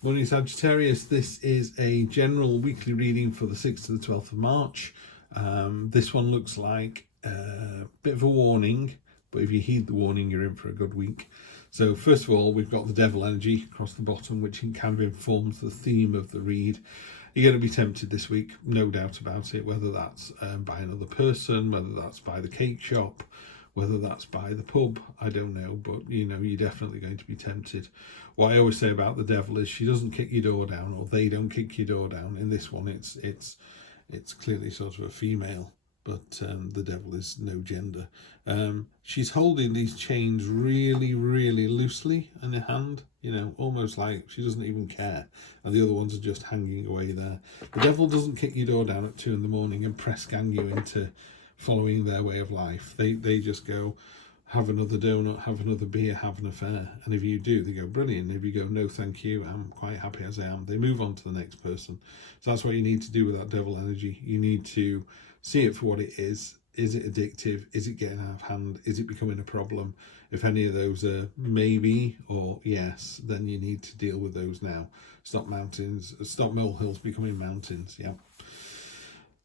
Morning Sagittarius, this is a general weekly reading for the 6th to the 12th of March. This one looks like a bit of a warning, but if you heed the warning, you're in for a good week. So first of all, we've got the devil energy across the bottom, which kind of informs the theme of the read. You're going to be tempted this week, no doubt about it, whether that's by another person, whether that's by the cake shop, whether that's by the pub, I don't know, but you know, you're definitely going to be tempted. What I always say about the devil is she doesn't kick your door down, or they don't kick your door down. In this one, it's clearly sort of a female, but the devil is no gender. She's holding these chains really, really loosely in her hand, you know, almost like she doesn't even care, and the other ones are just hanging away there. The devil doesn't kick your door down at 2 a.m. and press gang you into following their way of life. They just go, have another donut, have another beer, have an affair. And if you do, they go, brilliant. If you go, no thank you, I'm quite happy as I am, they move on to the next person. So that's what you need to do with that devil energy. You need to see it for what it is. Is it addictive? Is it getting out of hand? Is it becoming a problem? If any of those are maybe or yes, then you need to deal with those now. Stop molehills becoming mountains. Yeah.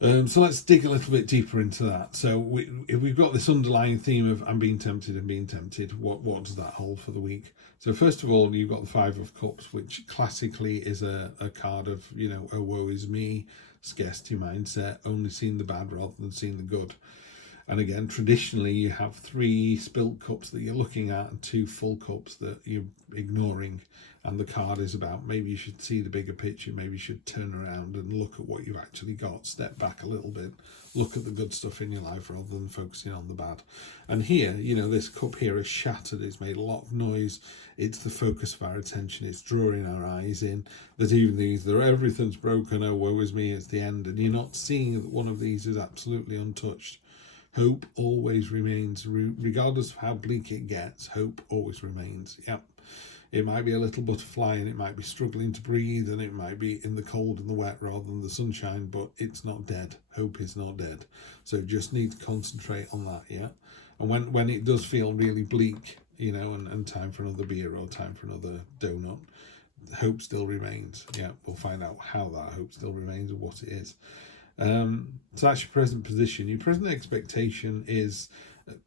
So let's dig a little bit deeper into that. So we've got this underlying theme of I'm being tempted and being tempted. What does that hold for the week? So first of all, you've got the 5 of Cups, which classically is a card of, you know, oh, woe is me, scarcity mindset, only seeing the bad rather than seeing the good. And again, traditionally, you have 3 spilt cups that you're looking at and 2 full cups that you're ignoring. And the card is about maybe you should see the bigger picture, maybe you should turn around and look at what you've actually got, step back a little bit, look at the good stuff in your life rather than focusing on the bad. And here, you know, this cup here is shattered, it's made a lot of noise, it's the focus of our attention, it's drawing our eyes in, that even these, everything's broken, oh woe is me, it's the end, and you're not seeing that one of these is absolutely untouched. Hope always remains, regardless of how bleak it gets, hope always remains. Yep. It might be a little butterfly and it might be struggling to breathe and it might be in the cold and the wet rather than the sunshine, but it's not dead. Hope is not dead. So just need to concentrate on that, yeah? And when it does feel really bleak, you know, and time for another beer or time for another donut, hope still remains. Yeah, we'll find out how that hope still remains and what it is. So that's your present position. Your present expectation is,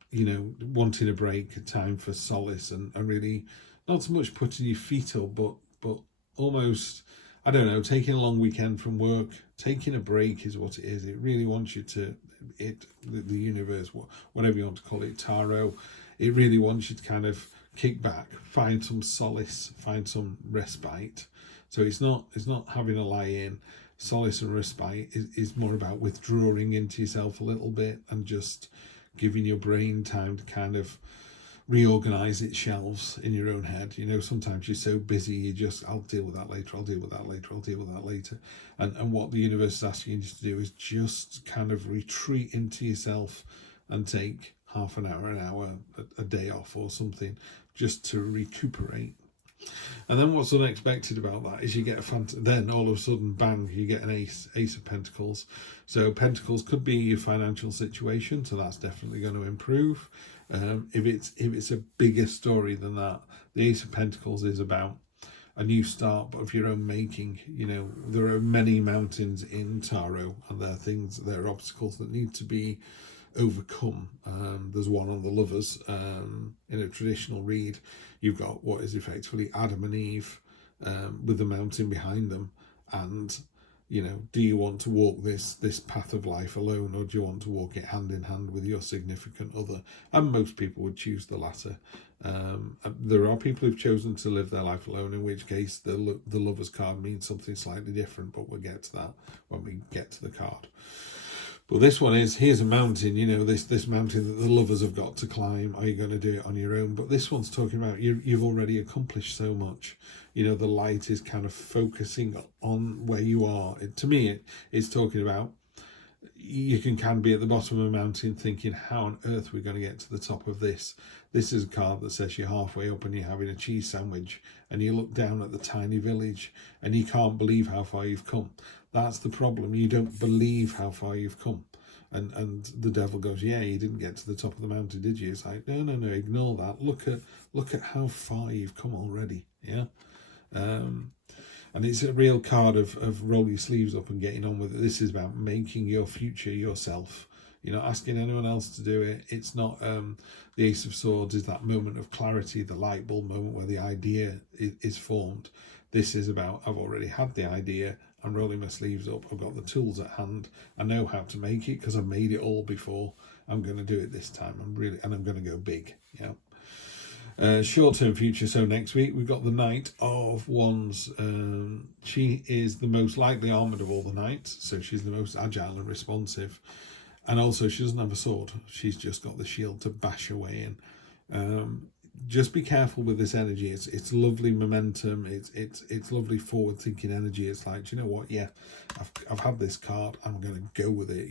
you know, wanting a break, a time for solace and really not so much putting your feet up, but almost, I don't know, taking a long weekend from work, taking a break is what it is. It really wants you to, the universe, whatever you want to call it, tarot, it really wants you to kind of kick back, find some solace, find some respite. So it's not having a lie in. Solace and respite is more about withdrawing into yourself a little bit and just giving your brain time to kind of reorganize its shelves in your own head. You know, sometimes you're so busy, you just, I'll deal with that later, I'll deal with that later, I'll deal with that later. And what the universe is asking you to do is just kind of retreat into yourself and take half an hour, a day off or something, just to recuperate. And then what's unexpected about that is you get then all of a sudden, bang, you get an ace of pentacles. So pentacles could be your financial situation, so that's definitely going to improve. If it's a bigger story than that, the ace of pentacles is about a new start, but of your own making. You know, there are many mountains in tarot, and there are obstacles that need to be overcome. There's one on the lovers. In a traditional read, you've got what is effectively Adam and Eve with the mountain behind them, and you know, do you want to walk this path of life alone, or do you want to walk it hand in hand with your significant other? And most people would choose the latter. There are people who've chosen to live their life alone, in which case the lover's card means something slightly different, but we'll get to that when we get to the card. But this one is, here's a mountain, you know, this mountain that the lovers have got to climb. Are you going to do it on your own? But this one's talking about you've already accomplished so much. You know, the light is kind of focusing on where you are. To me, it's talking about you can be at the bottom of a mountain thinking, how on earth are we going to get to the top of this? This is a card that says you're halfway up and you're having a cheese sandwich and you look down at the tiny village and you can't believe how far you've come. That's the problem. You don't believe how far you've come. And the devil goes, yeah, you didn't get to the top of the mountain, did you? It's like, no, ignore that. Look at how far you've come already. Yeah. And it's a real card of roll your sleeves up and getting on with it. This is about making your future yourself. You're not asking anyone else to do it. It's not the Ace of Swords is that moment of clarity, the light bulb moment where the idea is formed. This is about, I've already had the idea, I'm rolling my sleeves up, I've got the tools at hand, I know how to make it because I've made it all before. I'm going to do it this time. I'm going to go big. Yeah. Short-term future. So next week we've got the Knight of Wands. She is the most lightly armoured of all the knights, so she's the most agile and responsive. And also, she doesn't have a sword. She's just got the shield to bash away in. Just be careful with this energy. It's lovely momentum. It's lovely forward-thinking energy. It's like, do you know what? Yeah, I've had this card. I'm going to go with it.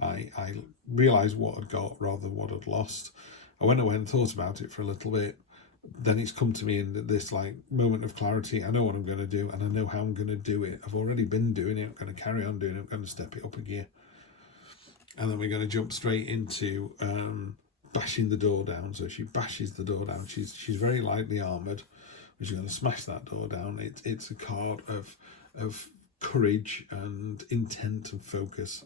I realised what I'd got rather than what I'd lost. I went away and thought about it for a little bit. Then it's come to me in this like moment of clarity. I know what I'm going to do, and I know how I'm going to do it. I've already been doing it. I'm going to carry on doing it. I'm going to step it up a gear. And then we're going to jump straight into bashing the door down. So she bashes the door down. She's very lightly armoured. She's going to smash that door down. It's a card of courage and intent and focus.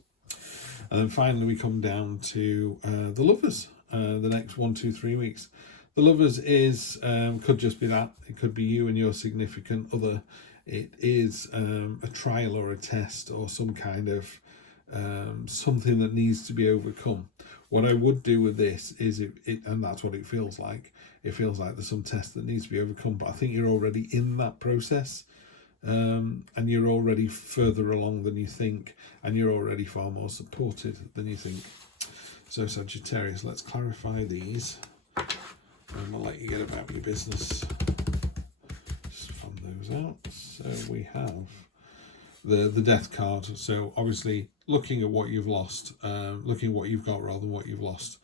And then finally we come down to the Lovers. The next 1, 2, 3 weeks. The Lovers is could just be that. It could be you and your significant other. It is a trial or a test or some kind of something that needs to be overcome. What I would do with this is and that's what it feels like. It feels like there's some test that needs to be overcome, but I think you're already in that process, and you're already further along than you think, and you're already far more supported than you think. So Sagittarius, let's clarify these, and we'll let you get about your business. Just fund those out. So we have the Death card. So obviously looking at what you've lost, looking at what you've got rather than what you've lost,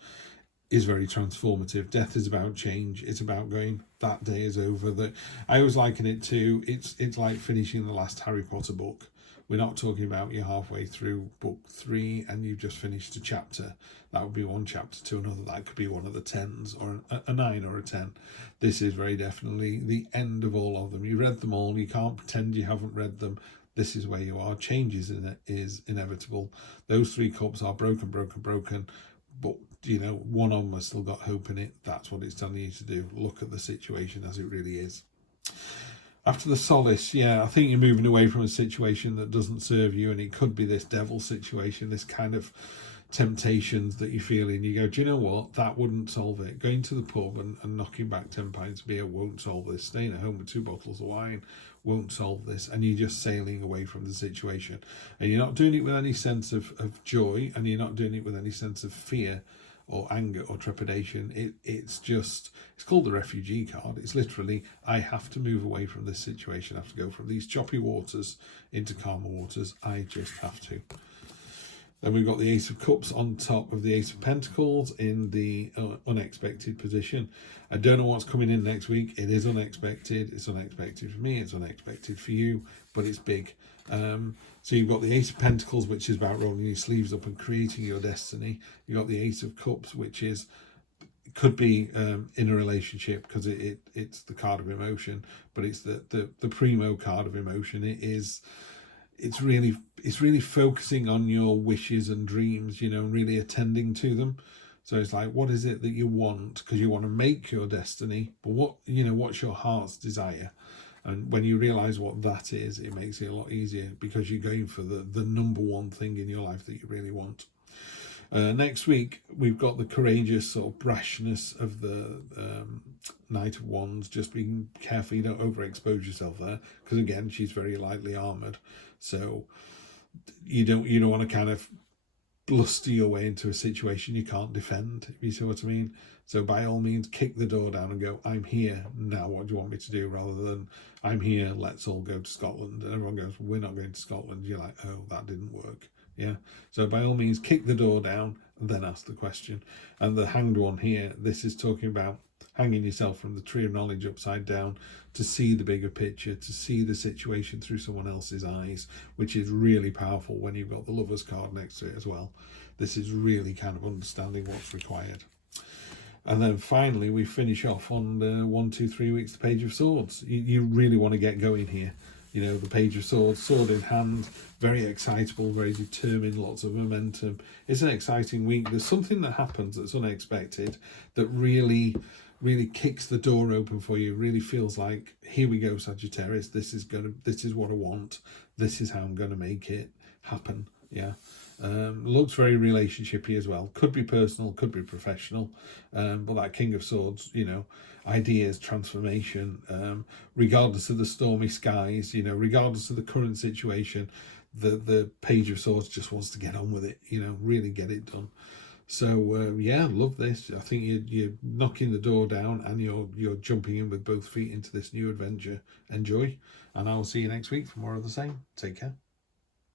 is very transformative. Death is about change. It's about going, that day is over. That I always liken it to, it's like finishing the last Harry Potter book. We're not talking about you're halfway through book 3 and you've just finished a chapter. That would be one chapter to another. That could be one of the 10s or a 9 or a 10. This is very definitely the end of all of them. You read them all. You can't pretend you haven't read them. This is where you are. Change is inevitable. Those 3 cups are broken, but one of them has still got hope in it. That's what it's telling you to do. Look at the situation as it really is. After the Solace, I think you're moving away from a situation that doesn't serve you, and it could be this devil situation, this kind of temptations that you feel in. You go, do you know what? That wouldn't solve it. Going to the pub and knocking back 10 pints of beer won't solve this. Staying at home with 2 bottles of wine won't solve this. And you're just sailing away from the situation. And you're not doing it with any sense of joy, and you're not doing it with any sense of fear or anger or trepidation. It's called the refugee card. It's literally, I have to move away from this situation. I have to go from these choppy waters into calmer waters. I just have to. Then we've got the Ace of Cups on top of the Ace of Pentacles in the unexpected position. I don't know what's coming in next week. It is unexpected. It's unexpected for me. It's unexpected for you, but it's big. So you've got the Ace of Pentacles, which is about rolling your sleeves up and creating your destiny. You've got the Ace of Cups, which could be in a relationship, because it's the card of emotion, but it's the primo card of emotion. It's really focusing on your wishes and dreams, really attending to them. So it's like, what is it that you want? Because you want to make your destiny, but what's your heart's desire? And when you realize what that is, it makes it a lot easier, because you're going for the number one thing in your life that you really want. Next week, we've got the courageous sort of brashness of the Knight of Wands. Just being careful you don't overexpose yourself there, because again, she's very lightly armoured. So you don't want to kind of bluster your way into a situation you can't defend, if you see what I mean. So by all means, kick the door down and go, I'm here, now what do you want me to do? Rather than, I'm here, let's all go to Scotland. And everyone goes, we're not going to Scotland. You're like, oh, that didn't work. Yeah. So by all means, kick the door down and then ask the question. And the Hanged One here, this is talking about hanging yourself from the tree of knowledge upside down to see the bigger picture, to see the situation through someone else's eyes, which is really powerful when you've got the Lovers card next to it as well. This is really kind of understanding what's required. And then finally, we finish off on 1, 2, 3 weeks, the Page of Swords. You really want to get going here. You know, the Page of Swords, sword in hand, very excitable, very determined, lots of momentum. It's an exciting week. There's something that happens that's unexpected that really kicks the door open for you. Really feels like, here we go, Sagittarius. This is what I want. This is how I'm gonna make it happen. Yeah. Looks very relationshipy as well. Could be personal, could be professional. But that King of Swords, you know, ideas, transformation, regardless of the stormy skies, you know, regardless of the current situation, the Page of Swords just wants to get on with it, you know, really get it done. So yeah, love this. I think you're knocking the door down and you're jumping in with both feet into this new adventure. Enjoy, and I will see you next week for more of the same. Take care.